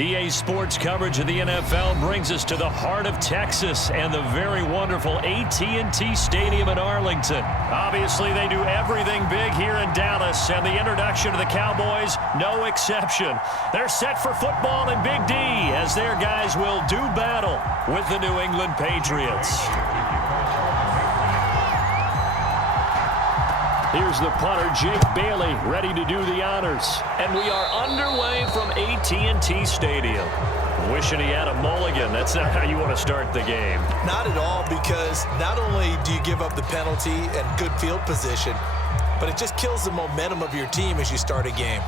EA Sports coverage of the NFL brings us to the heart of Texas and the very wonderful AT&T Stadium in Arlington. Obviously, they do everything big here in Dallas, and the introduction of the Cowboys, no exception. They're set for football in Big D as their guys will do battle with the New England Patriots. Here's the punter, Jake Bailey, ready to do the honors. And we are underway from AT&T Stadium. Wishing he had a mulligan. That's not how you want to start the game. Not at all, because not only do you give up the penalty and good field position, but it just kills the momentum of your team as you start a game.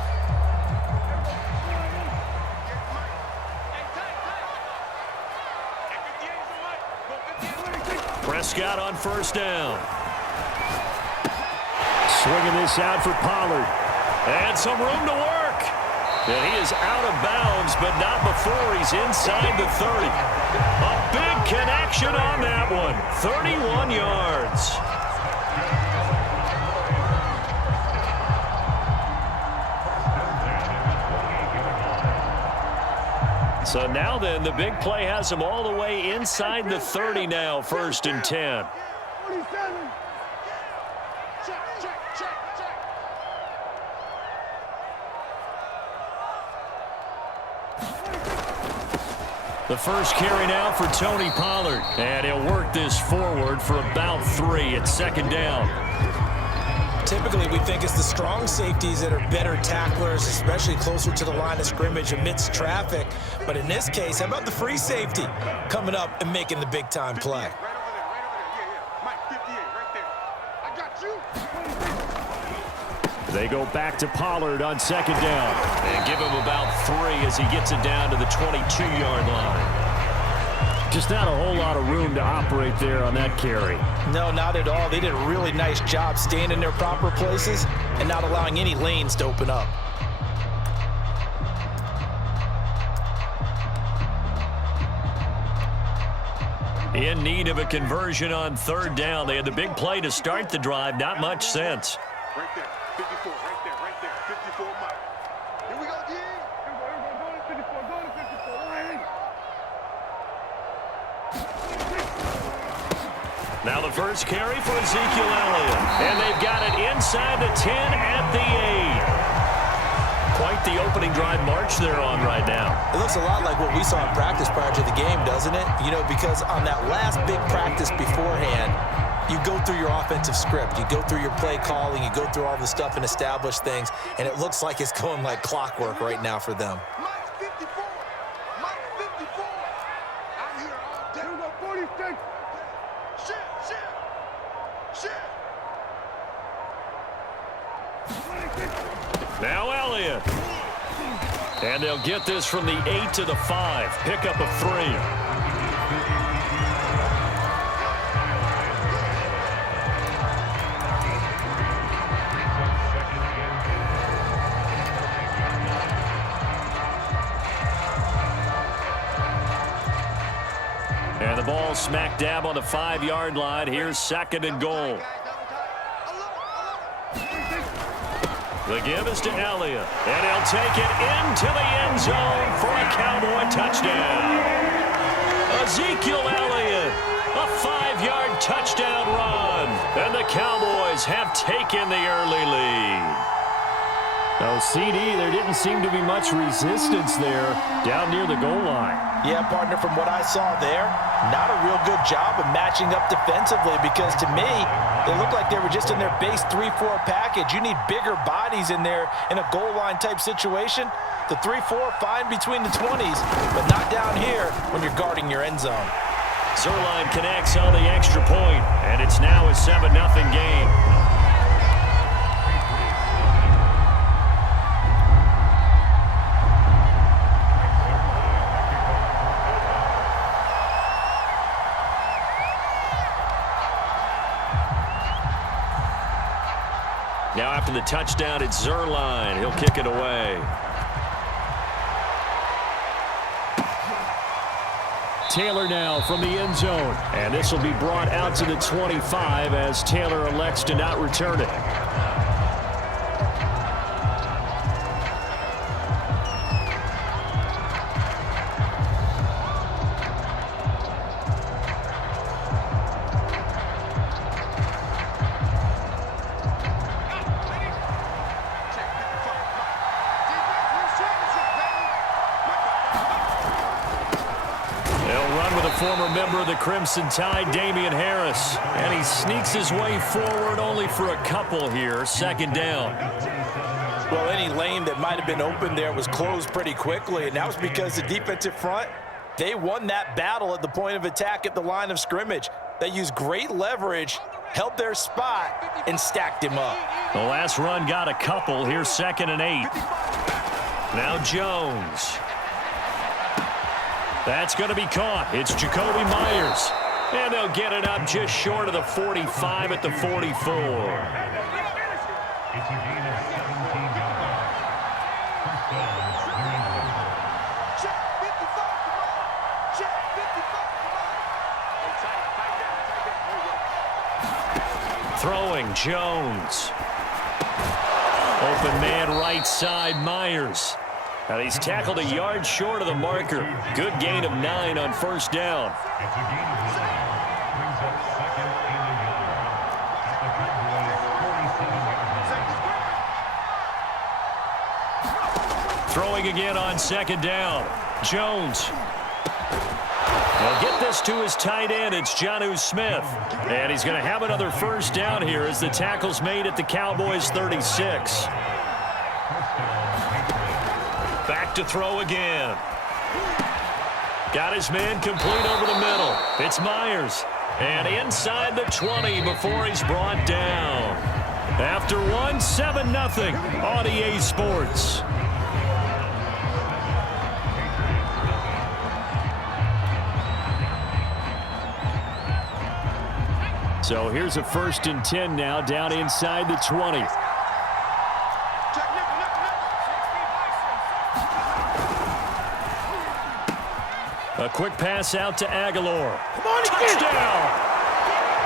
Prescott on first down. Swinging this out for Pollard. And some room to work. And he is out of bounds, but not before he's inside the 30. A big connection on that one. 31 yards. So now then, the big play has him all the way inside the 30 now, 1st and 10. The first carry now for Tony Pollard. And he'll work this forward for about 3 at 2nd down. Typically, we think it's the strong safeties that are better tacklers, especially closer to the line of scrimmage amidst traffic. But in this case, how about the free safety coming up and making the big-time play? They go back to Pollard on 2nd down. And give him about 3 as he gets it down to the 22-yard line. Just not a whole lot of room to operate there on that carry. No, not at all. They did a really nice job staying in their proper places and not allowing any lanes to open up. In need of a conversion on 3rd down. They had the big play to start the drive. Not much sense. Right there, 54, right there, 54 Mike. Here we go, D. Go to 54, go to 54, Now the first carry for Ezekiel Elliott. And they've got it inside the 10 at the 8. Quite the opening drive march they're on right now. It looks a lot like what we saw in practice prior to the game, doesn't it? You know, because on that last big practice beforehand, you go through your offensive script. You go through your play calling. You go through all the stuff and establish things. And it looks like it's going like clockwork right now for them. Mike 54. Mike 54. Out here all day. Here we go, 46. Shit. Now Elliott. And they'll get this from the 8 to the 5. Pickup of 3. And the ball smack dab on the 5-yard line. Here's 2nd and goal. The give is to Elliott. And he'll take it into the end zone for a Cowboy touchdown. Ezekiel Elliott, a 5-yard touchdown run. And the Cowboys have taken the early lead. Oh, CD, there didn't seem to be much resistance there down near the goal line. Yeah, partner, from what I saw there, not a real good job of matching up defensively, because to me, they looked like they were just in their base 3-4 package. You need bigger bodies in there in a goal line type situation. The 3-4, fine between the 20s, but not down here when you're guarding your end zone. Zerline connects on the extra point, and it's now a 7-0 game. Now after the touchdown, it's Zerline. He'll kick it away. Taylor now from the end zone. And this will be brought out to the 25 as Taylor elects to not return it. run with a former member of the Crimson Tide, Damian Harris. And he sneaks his way forward only for a couple here. Second down. Well, any lane that might have been open there was closed pretty quickly, and that was because the defensive front, they won that battle at the point of attack at the line of scrimmage. They used great leverage, held their spot, and stacked him up. The last run got a couple. Here's 2nd and 8. Now Jones. That's going to be caught. It's Jacoby Myers. And they'll get it up just short of the 45 at the 44. Throwing, Jones. Open man right side, Myers. And he's tackled a yard short of the marker. Good gain of 9 on first down. Throwing again on 2nd down. Jones. He'll get this to his tight end. It's Jonnu Smith. And he's going to have another first down here as the tackle's made at the Cowboys' 36. Back to throw again. Got his man complete over the middle. It's Myers. And inside the 20 before he's brought down. After one, 7-0 on EA Sports. So here's a 1st and 10 now down inside the 20. A quick pass out to Aguilar. Touchdown!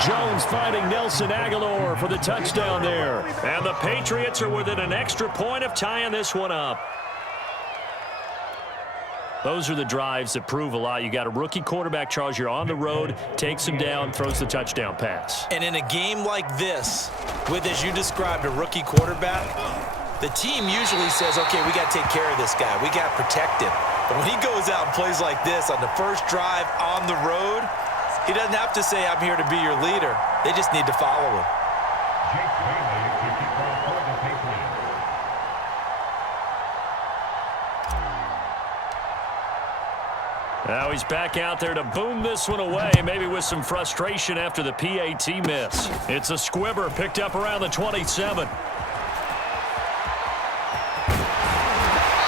Jones finding Nelson Aguilar for the touchdown there. And the Patriots are within an extra point of tying this one up. Those are the drives that prove a lot. You got a rookie quarterback, Charles. You're on the road, takes him down, throws the touchdown pass. And in a game like this, with, as you described, a rookie quarterback, the team usually says, okay, we got to take care of this guy. We got to protect him. But when he goes out and plays like this on the first drive on the road, he doesn't have to say, I'm here to be your leader. They just need to follow him. Now he's back out there to boom this one away, maybe with some frustration after the PAT miss. It's a squibber picked up around the 27.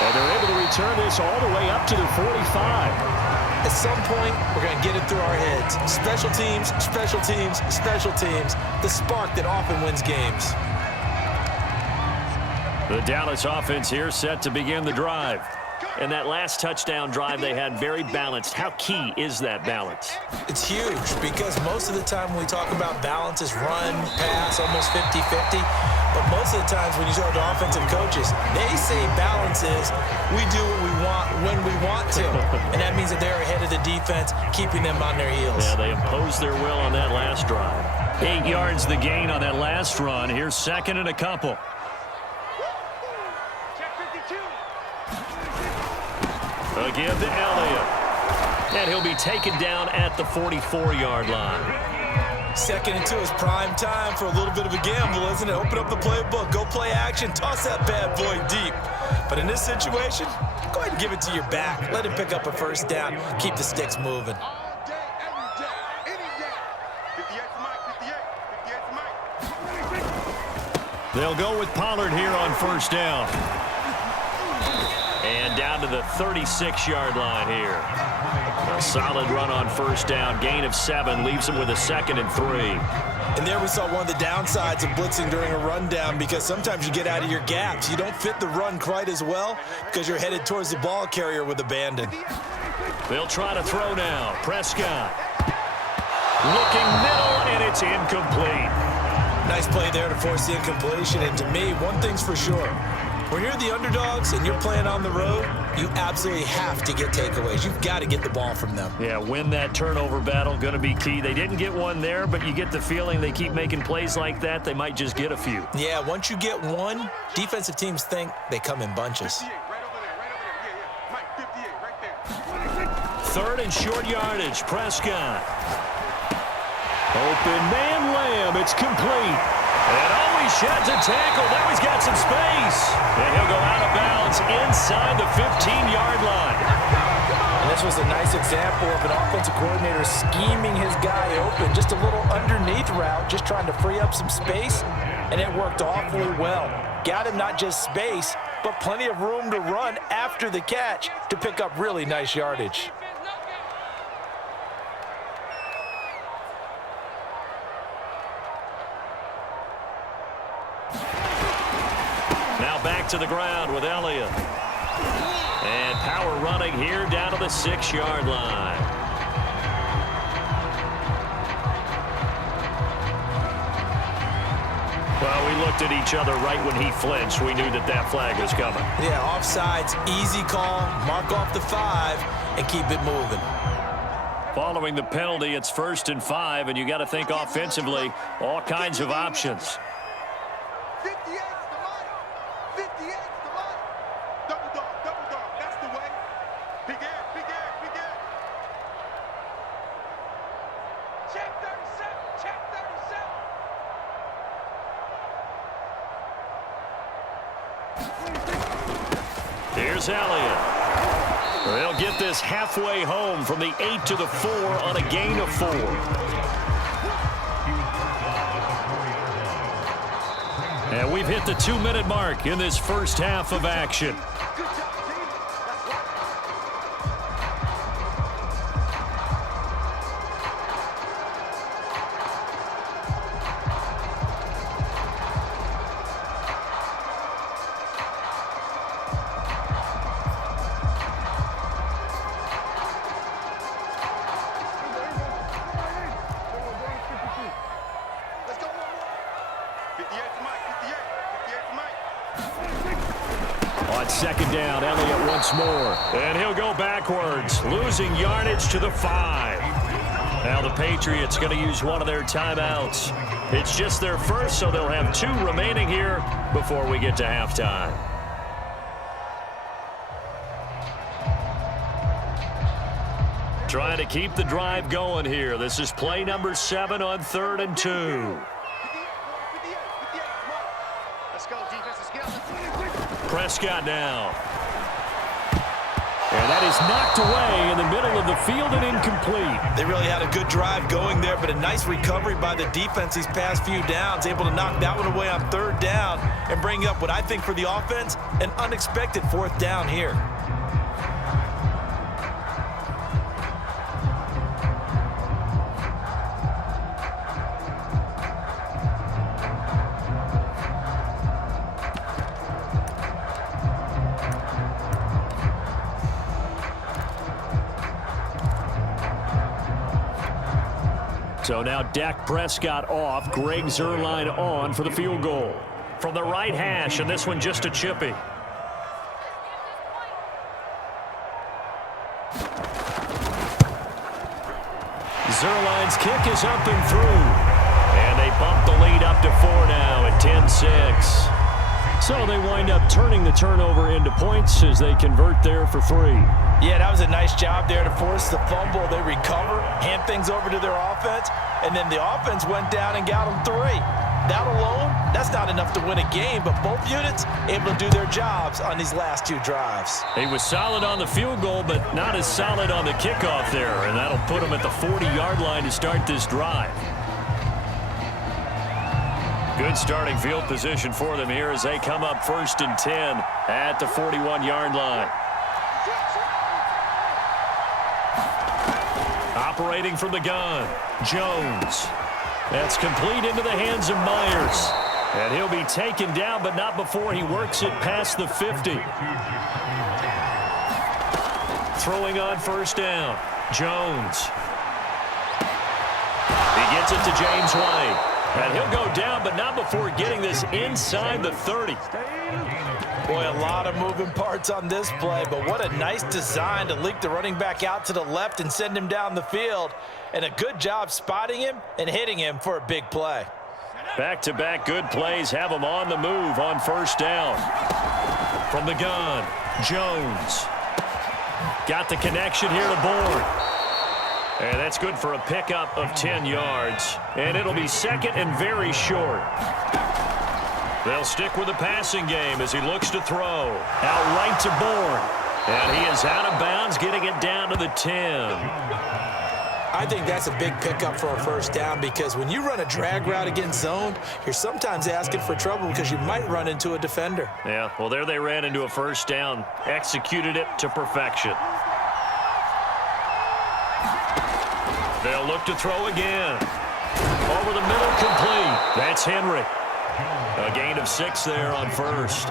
And they're able to return this all the way up to the 45. At some point, we're going to get it through our heads. Special teams, special teams, special teams. The spark that often wins games. The Dallas offense here set to begin the drive. And that last touchdown drive they had very balanced. How key is that balance? It's huge because most of the time when we talk about balance is run, pass, almost 50-50. But most of the times when you talk to offensive coaches, they say balance is we do what we want when we want to. And that means that they're ahead of the defense, keeping them on their heels. Yeah, they imposed their will on that last drive. 8 yards the gain on that last run. Here's 2nd and a couple. A give to Elliott. And he'll be taken down at the 44-yard line. 2nd and 2 is prime time for a little bit of a gamble, isn't it? Open up the playbook, go play action, toss that bad boy deep. But in this situation, go ahead and give it to your back. Let him pick up a first down. Keep the sticks moving. All day, every day, any day. 58's Mike, 58's Mike. They'll go with Pollard here on first down. And down to the 36-yard line here. A solid run on first down. Gain of 7 leaves him with a 2nd and 3. And there we saw one of the downsides of blitzing during a rundown because sometimes you get out of your gaps. You don't fit the run quite as well because you're headed towards the ball carrier with abandon. They'll try to throw now. Prescott. Looking middle, and it's incomplete. Nice play there to force the incompletion. And to me, one thing's for sure. When you're the underdogs and you're playing on the road, you absolutely have to get takeaways. You've got to get the ball from them. Yeah, win that turnover battle, going to be key. They didn't get one there, but you get the feeling they keep making plays like that, they might just get a few. Yeah, once you get one, defensive teams think they come in bunches. 58, right over there, right over there. Yeah, yeah. Mike, 58, right there. 3rd and short yardage. Prescott. Open man Lamb. It's complete. And he sheds a tackle. Now he's got some space. And he'll go out of bounds inside the 15-yard line. And this was a nice example of an offensive coordinator scheming his guy open. Just a little underneath route, just trying to free up some space. And it worked awfully well. Got him not just space, but plenty of room to run after the catch to pick up really nice yardage. Now back to the ground with Elliott. And power running here down to the 6-yard line. Well, we looked at each other right when he flinched. We knew that that flag was coming. Yeah, offsides, easy call, mark off the 5, and keep it moving. Following the penalty, it's 1st and 5, and you got to think offensively, all kinds of options. 58's the money. 58's the money. Double dog, that's the way. Big air, big air, big air. Check 37, check 37. Here's Elliott. They'll get this halfway home from the 8 to the 4 on a gain of 4. And we've hit the 2-minute mark in this first half of action. Good job, team. That's right. Let's go one more. 58's Mike, 58's Mike. On 2nd down, Elliott once more. And he'll go backwards, losing yardage to the 5. Now the Patriots going to use one of their timeouts. It's just their first, so they'll have 2 remaining here before we get to halftime. Trying to keep the drive going here. This is play number 7 on 3rd and 2. 58's Mike. Let's go, defense. Let's get on the field. Prescott now. And that is knocked away in the middle of the field and incomplete. They really had a good drive going there, but a nice recovery by the defense these past few downs, able to knock that one away on 3rd down and bring up what I think for the offense, an unexpected 4th down here. So now Dak Prescott off, Greg Zuerlein on for the field goal. From the right hash, and this one just a chippy. Zuerlein's kick is up and through. And they bump the lead up to 4 now at 10-6. So they wind up turning the turnover into points as they convert there for 3. Yeah, that was a nice job there to force the fumble. They recover, hand things over to their offense, and then the offense went down and got them 3. That alone, that's not enough to win a game, but both units able to do their jobs on these last 2 drives. He was solid on the field goal, but not as solid on the kickoff there, and that'll put him at the 40-yard line to start this drive. Good starting field position for them here as they come up 1st and 10 at the 41-yard line. Operating from the gun, Jones. That's complete into the hands of Myers. And he'll be taken down, but not before he works it past the 50. Throwing on 1st down, Jones. He gets it to James White. And he'll go down, but not before getting this inside the 30. Boy, a lot of moving parts on this play, but what a nice design to leak the running back out to the left and send him down the field. And a good job spotting him and hitting him for a big play. Back-to-back good plays have him on the move on 1st down. From the gun, Jones. Got the connection here to Bourne. And that's good for a pickup of 10 yards. And it'll be second and very short. They'll stick with the passing game as he looks to throw. Out right to Bourne. And he is out of bounds, getting it down to the 10. I think that's a big pickup for a first down because when you run a drag route against zone, you're sometimes asking for trouble because you might run into a defender. Yeah, well, there they ran into a first down. Executed it to perfection. They'll look to throw again. Over the middle, complete. That's Henry. A gain of 6 there on first.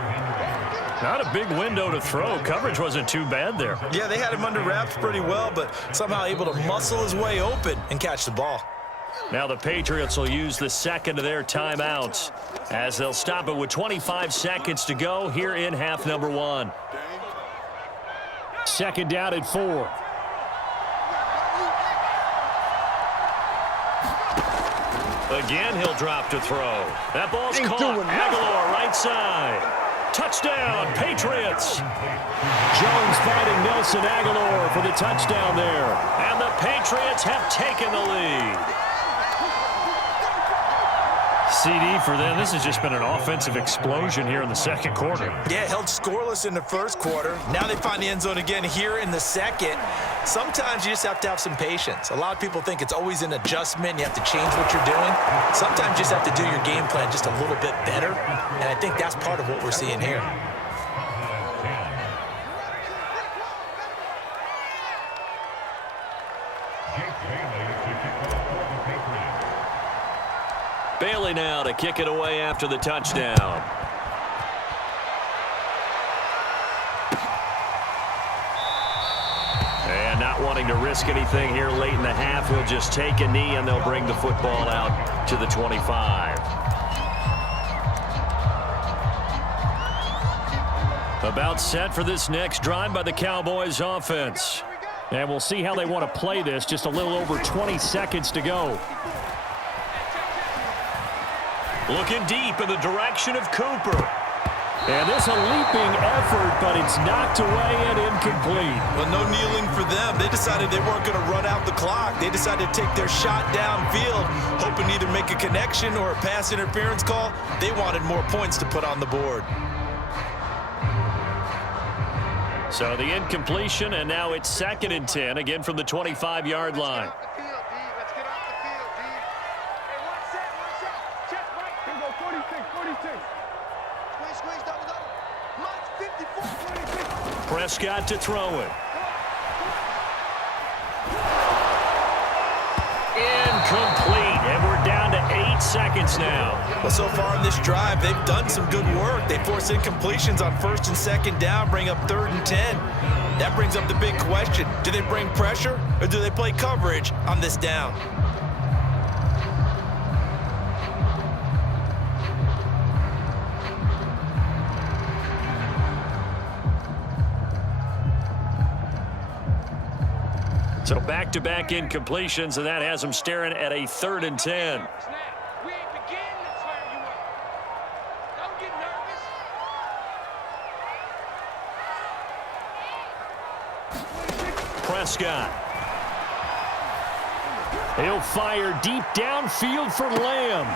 Not a big window to throw. Coverage wasn't too bad there. Yeah, they had him under wraps pretty well, but somehow able to muscle his way open and catch the ball. Now the Patriots will use the second of their timeouts as they'll stop it with 25 seconds to go here in half number 1. Second down at 4. Again, he'll drop to throw. That ball's caught. Aguilar, right side. Touchdown, Patriots. Jones finding Nelson Aguilar for the touchdown there. And the Patriots have taken the lead. CD for them. This has just been an offensive explosion here in the second quarter. Yeah, held scoreless in the first quarter. Now they find the end zone again here in the second. Sometimes you just have to have some patience. A lot of people think it's always an adjustment. You have to change what you're doing. Sometimes you just have to do your game plan just a little bit better. And I think that's part of what we're seeing here. Bailey now to kick it away after the touchdown. And not wanting to risk anything here late in the half, he'll just take a knee and they'll bring the football out to the 25. About set for this next drive by the Cowboys offense. And we'll see how they want to play this. Just a little over 20 seconds to go. Looking deep in the direction of Cooper. And this a leaping effort, but it's knocked away and incomplete. Well, no kneeling for them. They decided they weren't going to run out the clock. They decided to take their shot downfield, hoping to either make a connection or a pass interference call. They wanted more points to put on the board. So the incompletion, and now it's 2nd and 10, again from the 25-yard line. Prescott to throw it. Incomplete, and we're down to 8 seconds now. Well, so far in this drive, they've done some good work. They force incompletions on 1st and 2nd down, bring up 3rd and 10. That brings up the big question. Do they bring pressure, or do they play coverage on this down? So back-to-back incompletions, and that has them staring at a 3rd and 10. Prescott. He'll fire deep downfield for Lamb.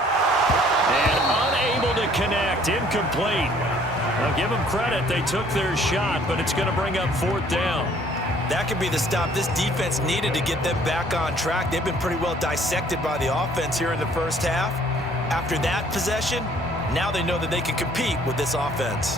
And unable to connect, incomplete. Now give them credit, they took their shot, but it's going to bring up 4th down. That could be the stop this defense needed to get them back on track. They've been pretty well dissected by the offense here in the first half. After that possession, now they know that they can compete with this offense.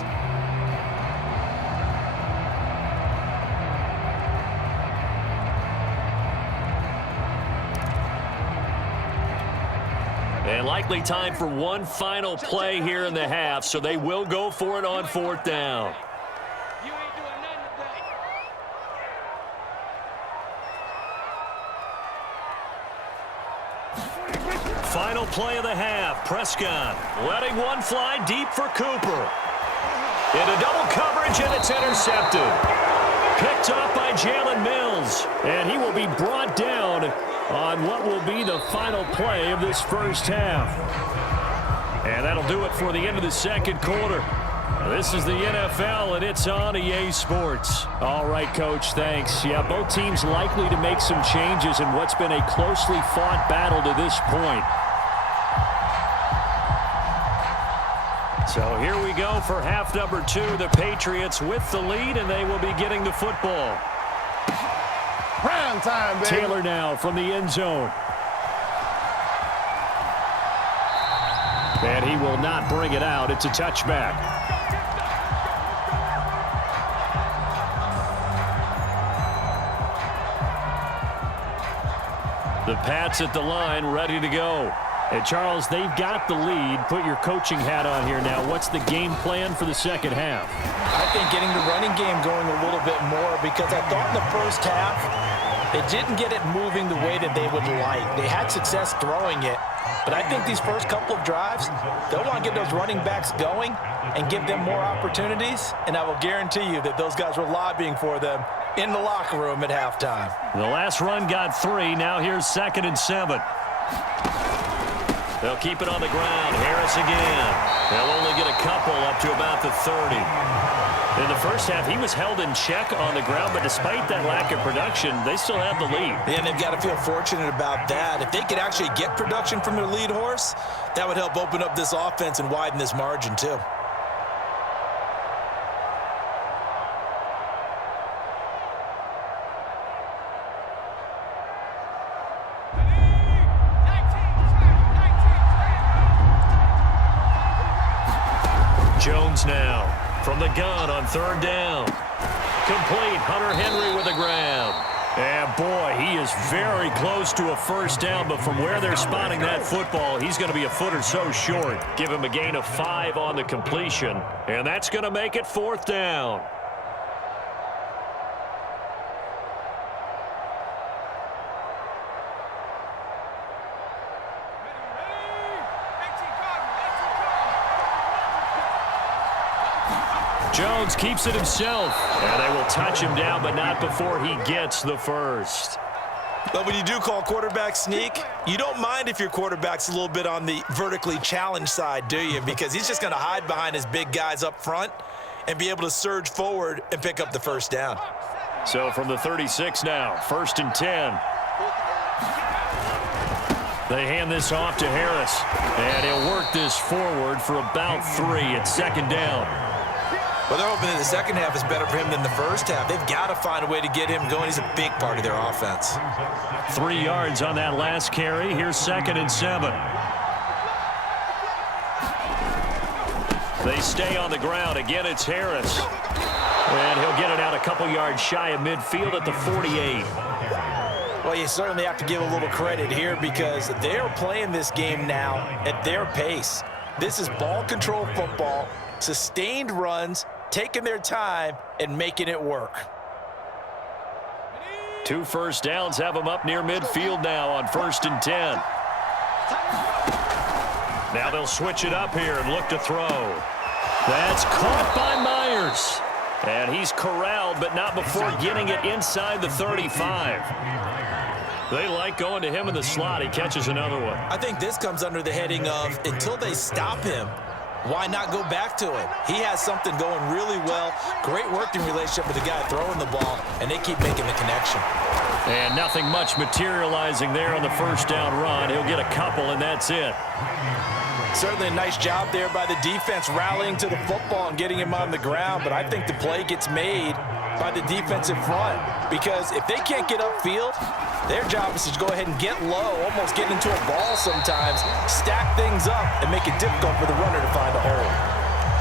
And likely time for one final play here in the half, so they will go for it on 4th down. Final play of the half. Prescott letting one fly deep for Cooper. Into double coverage, and it's intercepted. Picked up by Jalen Mills. And he will be brought down on what will be the final play of this first half. And that'll do it for the end of the second quarter. This is the NFL, and it's on EA Sports. All right, Coach, thanks. Yeah, both teams likely to make some changes in what's been a closely fought battle to this point. So here we go for half number 2. The Patriots with the lead, and they will be getting the football. Prime time, baby. Taylor now from the end zone. And he will not bring it out. It's a touchback. The Pats at the line, ready to go. And Charles, they've got the lead. Put your coaching hat on here now. What's the game plan for the second half? I think getting the running game going a little bit more, because I thought in the first half they didn't get it moving the way that they would like. They had success throwing it, but I think these first couple of drives, they'll want to get those running backs going and give them more opportunities, and I will guarantee you that those guys were lobbying for them in the locker room at halftime. The last run got 3. Now here's 2nd and 7. They'll keep it on the ground. Harris again. They'll only get a couple up to about the 30. In the first half, he was held in check on the ground, but despite that lack of production, they still have the lead. Yeah, and they've got to feel fortunate about that. If they could actually get production from their lead horse, that would help open up this offense and widen this margin too. Jones now from the gun on 3rd down. Complete. Hunter Henry with the grab. And boy, he is very close to a first down, but from where they're spotting that football, he's going to be a foot or so short. Give him a gain of 5 on the completion, and that's going to make it 4th down. Jones keeps it himself, and they will touch him down, but not before he gets the first. But when you do call quarterback sneak, you don't mind if your quarterback's a little bit on the vertically challenged side, do you? Because he's just going to hide behind his big guys up front and be able to surge forward and pick up the first down. So from the 36 now, 1st and 10. They hand this off to Harris, and he'll work this forward for about 3 at 2nd down. Well, they're hoping that the second half is better for him than the first half. They've got to find a way to get him going. He's a big part of their offense. 3 yards on that last carry. Here's 2nd and 7. They stay on the ground. Again, it's Harris. And he'll get it out a couple yards shy of midfield at the 48. Well, you certainly have to give a little credit here because they're playing this game now at their pace. This is ball control football, sustained runs, taking their time and making it work. 2 first downs have them up near midfield now on 1st and 10. Now they'll switch it up here and look to throw. That's caught by Myers. And he's corralled, but not before getting it inside the 35. They like going to him in the slot. He catches another one. I think this comes under the heading of until they stop him, why not go back to him? He has something going really well. Great working relationship with the guy throwing the ball, and they keep making the connection. And nothing much materializing there on the first down run. He'll get a couple, and that's it. Certainly a nice job there by the defense rallying to the football and getting him on the ground, but I think the play gets made by the defensive front because if they can't get upfield, their job is to go ahead and get low, almost get into a ball sometimes, stack things up, and make it difficult for the runner to find a hole.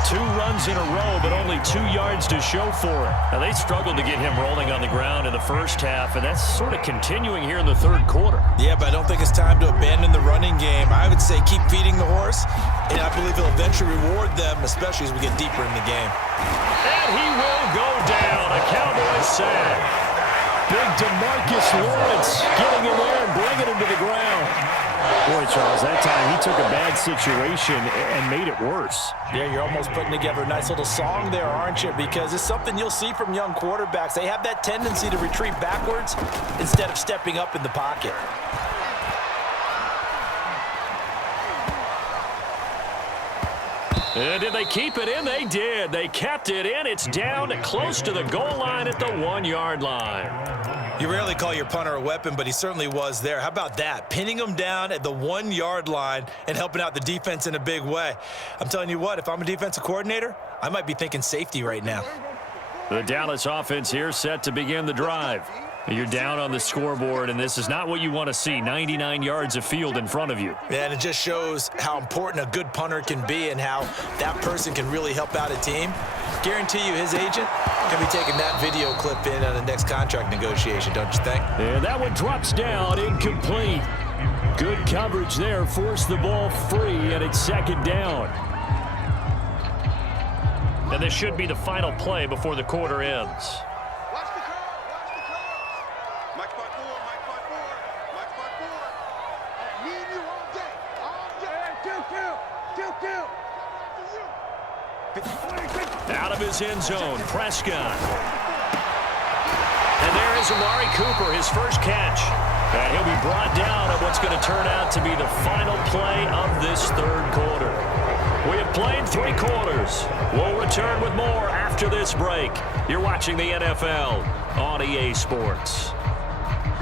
2 runs in a row, but only 2 yards to show for it. Now, they struggled to get him rolling on the ground in the first half, and that's sort of continuing here in the third quarter. Yeah, but I don't think it's time to abandon the running game. I would say keep feeding the horse, and I believe he'll eventually reward them, especially as we get deeper in the game. And he will go down. A Cowboys sack. Big DeMarcus Lawrence getting in there and bringing him to the ground. Boy, Charles, that time he took a bad situation and made it worse. Yeah, you're almost putting together a nice little song there, aren't you? Because it's something you'll see from young quarterbacks. They have that tendency to retreat backwards instead of stepping up in the pocket. And did they keep it in? They did. They kept it in. It's down close to the goal line at the 1-yard line. You rarely call your punter a weapon, but he certainly was there. How about that? Pinning him down at the 1-yard line and helping out the defense in a big way. I'm telling you what, if I'm a defensive coordinator, I might be thinking safety right now. The Dallas offense here set to begin the drive. You're down on the scoreboard, and this is not what you want to see, 99 yards of field in front of you. Yeah, and it just shows how important a good punter can be and how that person can really help out a team. Guarantee you his agent can be taking that video clip in on the next contract negotiation, don't you think? And that one drops down, incomplete. Good coverage there, forced the ball free, and it's second down. And this should be the final play before the quarter ends. Out of his end zone, Prescott. And there is Amari Cooper, his first catch. And he'll be brought down at what's going to turn out to be the final play of this third quarter. We have played 3 quarters. We'll return with more after this break. You're watching the NFL on EA Sports.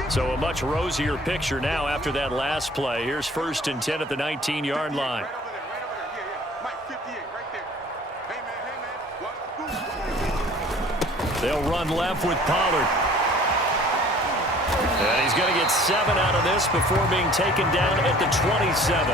So a much rosier picture now after that last play. Here's 1st and 10 at the 19-yard line. They'll run left with Pollard. And he's going to get 7 out of this before being taken down at the 27.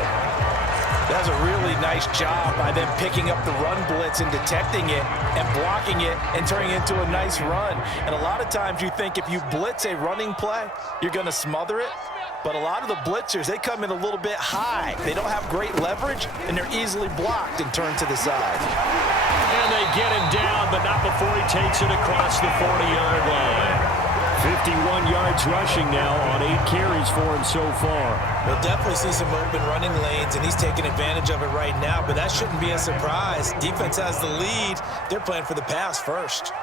That's a really nice job by them picking up the run blitz and detecting it and blocking it and turning it into a nice run. And a lot of times you think if you blitz a running play, you're going to smother it. But a lot of the blitzers, they come in a little bit high. They don't have great leverage, and they're easily blocked and turned to the side. And they get him down, but not before he takes it across the 40-yard line. 51 yards rushing now on 8 carries for him so far. We'll definitely see some open running lanes, and he's taking advantage of it right now, but that shouldn't be a surprise. Defense has the lead. They're playing for the pass first.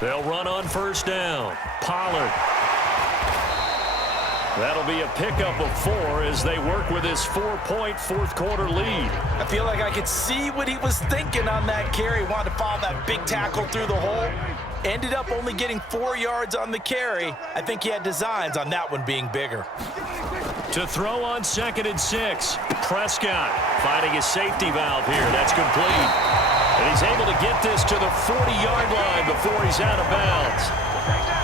They'll run on 1st down. Pollard. That'll be a pickup of 4 as they work with his 4-point fourth-quarter lead. I feel like I could see what he was thinking on that carry. Wanted to follow that big tackle through the hole. Ended up only getting 4 yards on the carry. I think he had designs on that one being bigger. To throw on 2nd and 6. Prescott finding his safety valve here. That's complete. And he's able to get this to the 40-yard line before he's out of bounds.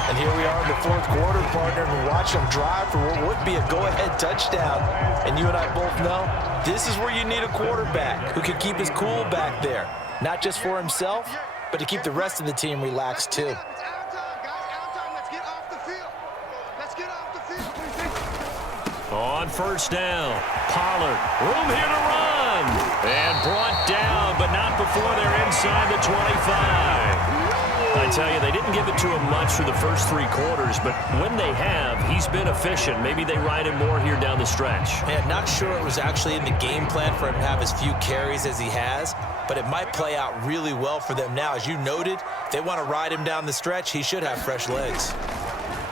And here we are in the 4th quarter, partner, and watch him drive for what would be a go-ahead touchdown. And you and I both know this is where you need a quarterback who can keep his cool back there. Not just for himself, but to keep the rest of the team relaxed too. On 1st down, Pollard, room here to run. And brought down, but not before they're inside the 25. I tell you, they didn't give it to him much for the first 3 quarters, but when they have, he's been efficient. Maybe they ride him more here down the stretch. Yeah, not sure it was actually in the game plan for him to have as few carries as he has, but it might play out really well for them now. As you noted, they want to ride him down the stretch. He should have fresh legs.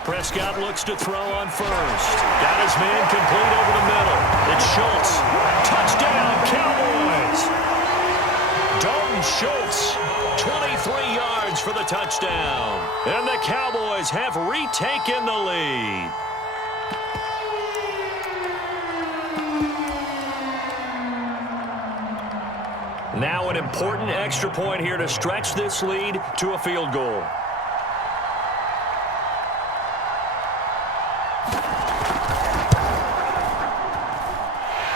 Prescott looks to throw on 1st. Got his man complete over the middle. It's Schultz. Touchdown, Cowboys. Dalton Schultz, 23 yards for the touchdown. And the Cowboys have retaken the lead. Now an important extra point here to stretch this lead to a field goal.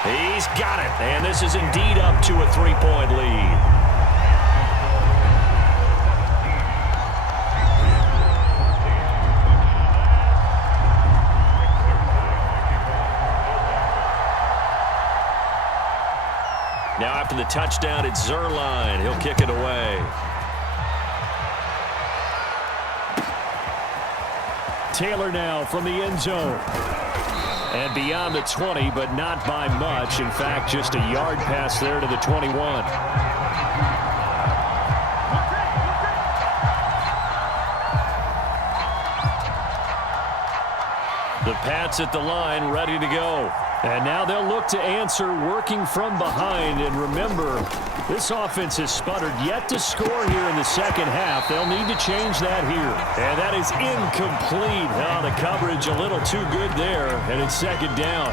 He's got it, and this is indeed up to a 3-point lead. Now after the touchdown, it's Zerline. He'll kick it away. Taylor now from the end zone. And beyond the 20, but not by much. In fact, just a yard pass there to the 21. The Pats at the line, ready to go. And now they'll look to answer working from behind. And remember, this offense has sputtered yet to score here in the second half. They'll need to change that here. And that is incomplete. Oh, the coverage a little too good there, and it's second down.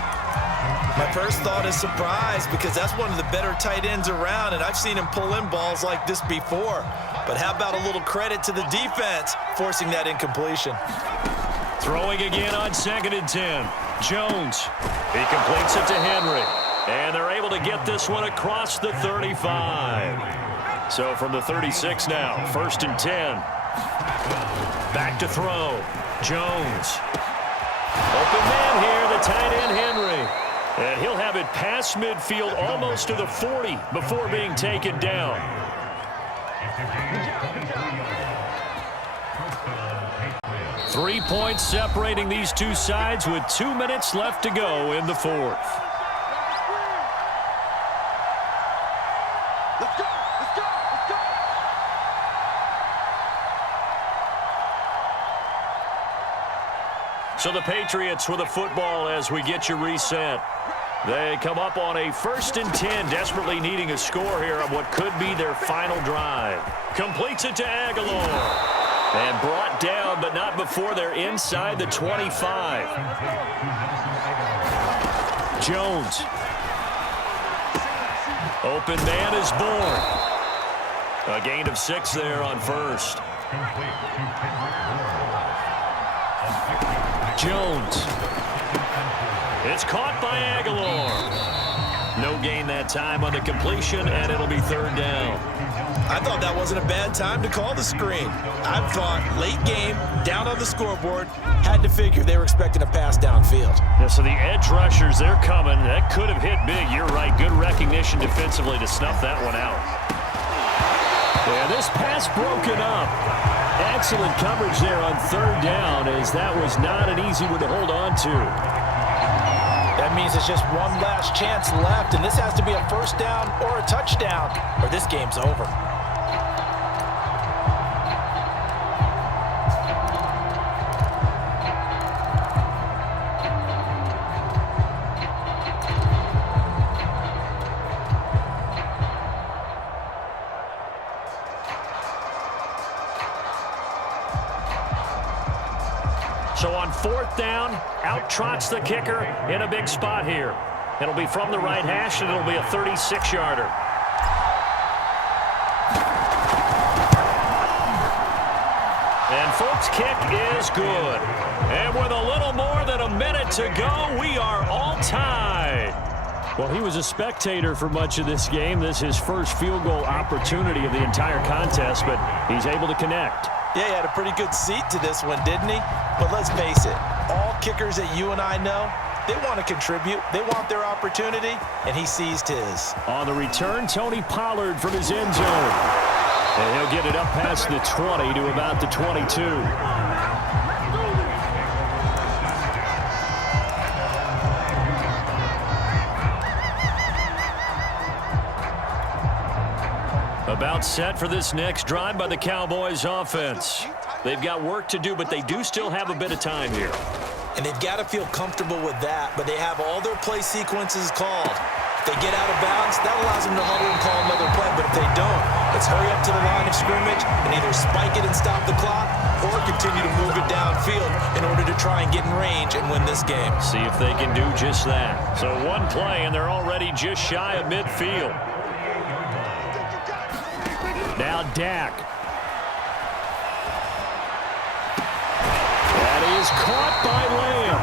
My first thought is surprise because that's one of the better tight ends around, and I've seen him pull in balls like this before. But how about a little credit to the defense forcing that incompletion? Throwing again on 2nd and 10. Jones. He completes it to Henry. And they're able to get this one across the 35. So from the 36 now, 1st and 10. Back to throw. Jones. Open man here, the tight end Henry. And he'll have it past midfield almost to the 40 before being taken down. 3 points separating these two sides with 2 minutes left to go in the fourth. Let's go! Let's go! Let's go! So the Patriots with a football as we get you reset. They come up on a 1st and 10, desperately needing a score here on what could be their final drive. Completes it to Aguilar. And brought down, but not before they're inside the 25. Jones. Open man is born. A gain of 6 there on 1st. Jones. It's caught by Aguilar. No gain that time on the completion, and it'll be 3rd down. I thought that wasn't a bad time to call the screen. I thought late game, down on the scoreboard, had to figure they were expecting a pass downfield. Yeah, so the edge rushers, they're coming. That could have hit big. You're right. Good recognition defensively to snuff that one out. And this pass broken up. Excellent coverage there on 3rd down, as that was not an easy one to hold on to. That means it's just one last chance left, and this has to be a 1st down or a touchdown, or this game's over. So on 4th down, out trots the kicker in a big spot here. It'll be from the right hash, and it'll be a 36-yarder. And folks, kick is good. And with a little more than a minute to go, we are all tied. Well, he was a spectator for much of this game. This is his first field goal opportunity of the entire contest, but he's able to connect. Yeah, he had a pretty good seat to this one, didn't he? But let's face it, all kickers that you and I know, they want to contribute. They want their opportunity, and he seized his. On the return, Tony Pollard from his end zone. And he'll get it up past the 20 to about the 22. About set for this next drive by the Cowboys offense. They've got work to do, but they do still have a bit of time here. And they've got to feel comfortable with that, but they have all their play sequences called. If they get out of bounds, that allows them to huddle and call another play, but if they don't, let's hurry up to the line of scrimmage and either spike it and stop the clock or continue to move it downfield in order to try and get in range and win this game. See if they can do just that. So one play, and they're already just shy of midfield. Now Dak. That is caught by Lamb.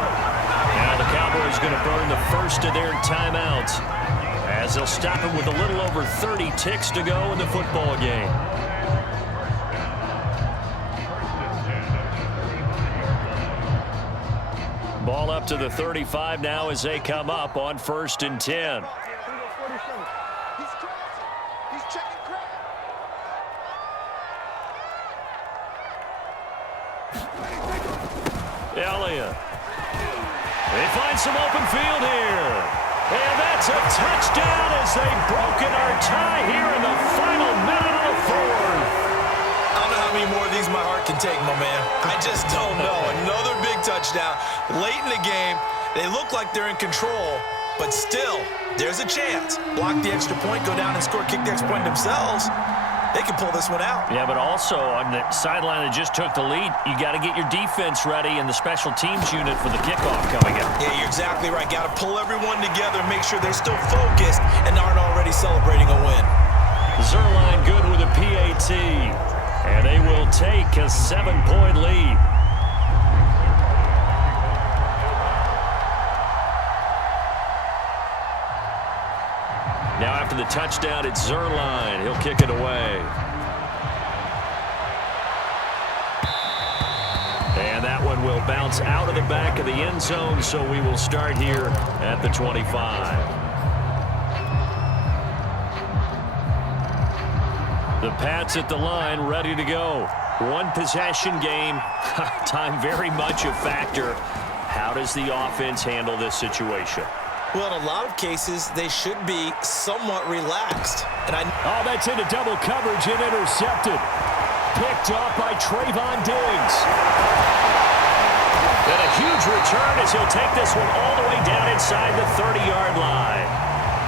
Now the Cowboys going to burn the first of their timeouts as they'll stop him with a little over 30 ticks to go in the football game. Ball up to the 35 now as they come up on 1st and 10. Elliott. They find some open field here. And that's a touchdown as they've broken our tie here in the final minute of the fourth. I don't know how many more of things my heart can take, my man. I just don't know. Another big touchdown. Late in the game, they look like they're in control, but still, there's a chance. Block the extra point, go down and score, kick the extra point themselves. They can pull this one out. Yeah, but also on the sideline that just took the lead, you got to get your defense ready and the special teams unit for the kickoff coming up. Yeah, you're exactly right. Got to pull everyone together and make sure they're still focused and aren't already celebrating a win. Zerline good with a PAT, and they will take a 7-point lead. Now after the touchdown, it's Zerline. He'll kick it away. And that one will bounce out of the back of the end zone, so we will start here at the 25. The Pats at the line, ready to go. One possession game. Time very much a factor. How does the offense handle this situation? Well, in a lot of cases, they should be somewhat relaxed. Oh, that's into double coverage and intercepted. Picked off by Trayvon Diggs. And a huge return as he'll take this one all the way down inside the 30-yard line.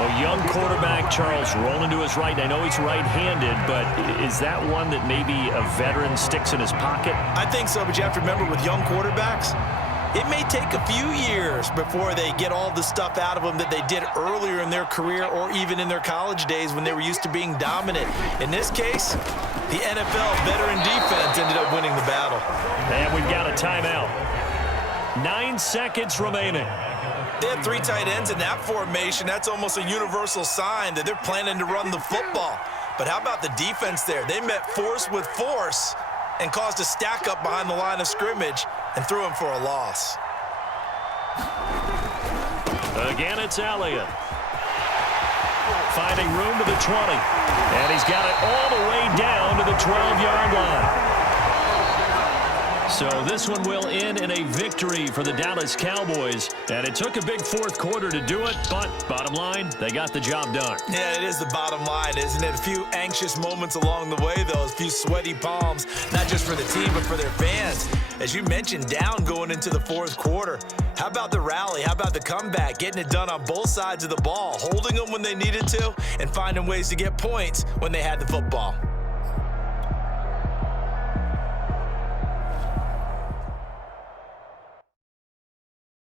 A young quarterback, Charles, rolling to his right. I know he's right-handed, but is that one that maybe a veteran sticks in his pocket? I think so, but you have to remember with young quarterbacks, it may take a few years before they get all the stuff out of them that they did earlier in their career or even in their college days when they were used to being dominant. In this case, the NFL veteran defense ended up winning the battle. And we've got a timeout. 9 seconds remaining. They had 3 tight ends in that formation. That's almost a universal sign that they're planning to run the football. But how about the defense there? They met force with force and caused a stack up behind the line of scrimmage and threw him for a loss. Again, it's Elliott. Finding room to the 20. And he's got it all the way down to the 12-yard line. So this one will end in a victory for the Dallas Cowboys. And it took a big fourth quarter to do it, but bottom line, they got the job done. Yeah, it is the bottom line, isn't it? A few anxious moments along the way, though. A few sweaty palms, not just for the team, but for their fans. As you mentioned, down going into the fourth quarter. How about the rally? How about the comeback? Getting it done on both sides of the ball, holding them when they needed to, and finding ways to get points when they had the football.